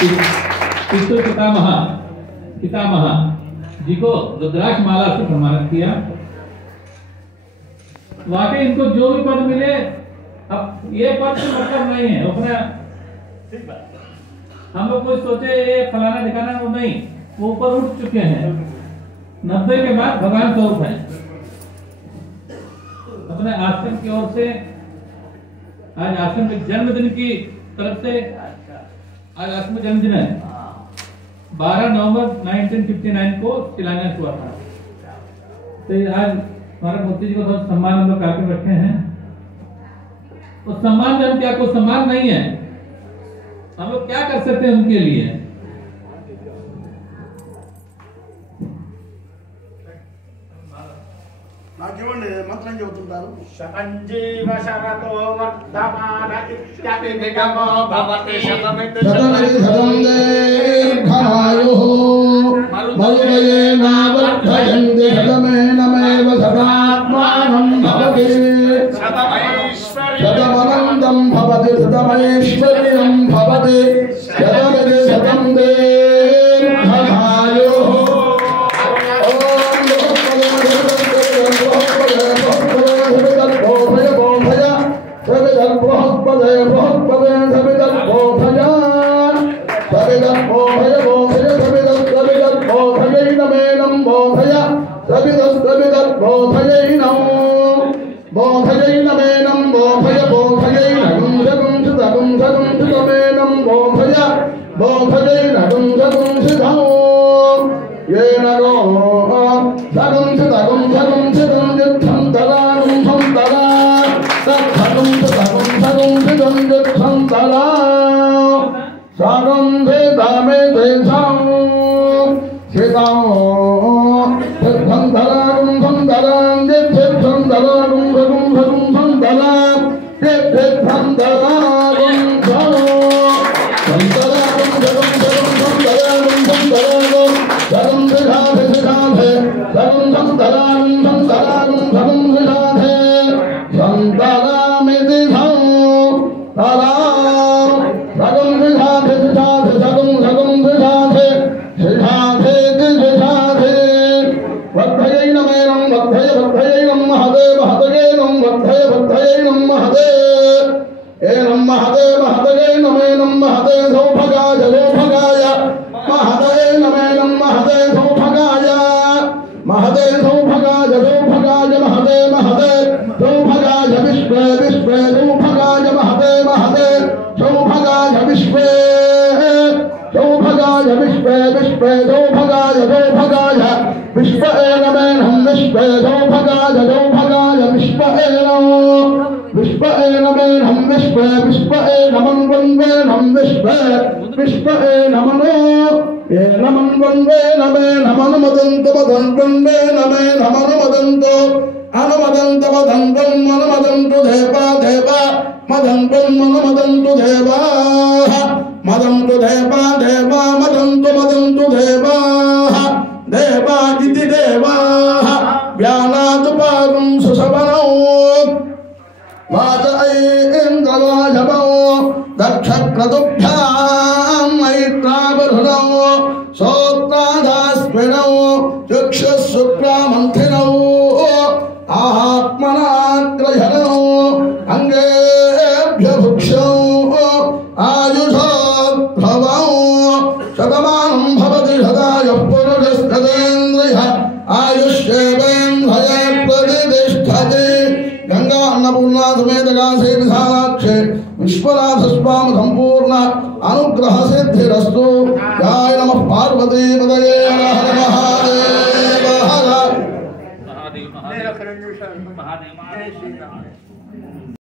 पितृ पितामह जी को रुद्राक्ष माला से सम्मानित किया। वाकई इनको जो भी पद मिले, अब ये पद से मतलब नहीं है अपना, हम लोग कोई सोचे ये फलाना दिखाना, वो नहीं, वो ऊपर उठ चुके हैं। 90 के बाद भगवान स्वरूप है। अपने आश्रम की ओर से आज आश्रम के जन्मदिन की तरफ से आज आश्रम जन्मदिन है। 12 नवंबर 1959 को शिलान्यास हुआ था। तो आज हमारे मूर्ति जी को बहुत सम्मान हम लोग करके रखे हैं। उस सम्मान में हम क्या, कोई सम्मान नहीं है, हम लोग क्या कर सकते हैं उनके लिए। मंत्र चौथुंटारू शतंजीव शरतो वर्धमान इत्यादि निगमो भवति शतमिति शतमायुः मरुदयेनावर्धयन्ति शतमेनमेव शतात्मानं भवति शतमनन्दं भवति शतमैश्वर्यं भवति शतमिति शतं विश्वनाथ स्वामी संपूर्ण अनुग्रह सिद्धिरस्तु। जय नमः पार्वती पतये।